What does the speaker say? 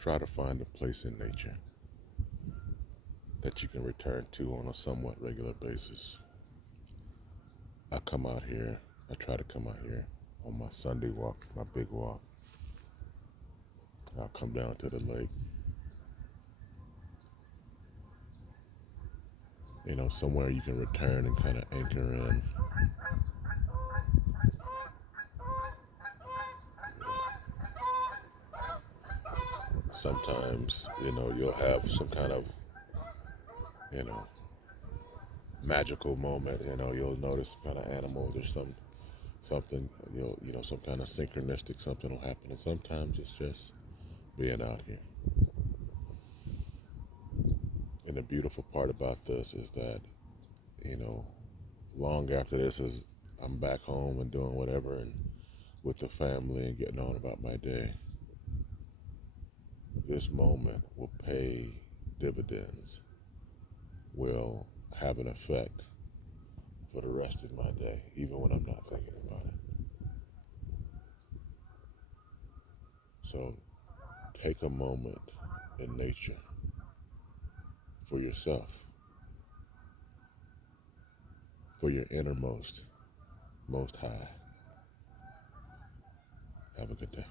Try to find a place in nature that you can return to on a somewhat regular basis. I come out here, I try to come out here on my Sunday walk, my big walk. I'll come down to the lake, somewhere you can return and kind of anchor in. Sometimes, you'll have some kind of, you know, magical moment. You'll notice some kind of animals or something. Some kind of synchronistic something will happen. And sometimes it's just being out here. And the beautiful part about this is that, you know, long after this is I'm back home and doing whatever and with the family and getting on about my day, this moment will pay dividends, will have an effect for the rest of my day, even when I'm not thinking about it. So take a moment in nature for yourself, for your innermost, most high. Have a good day.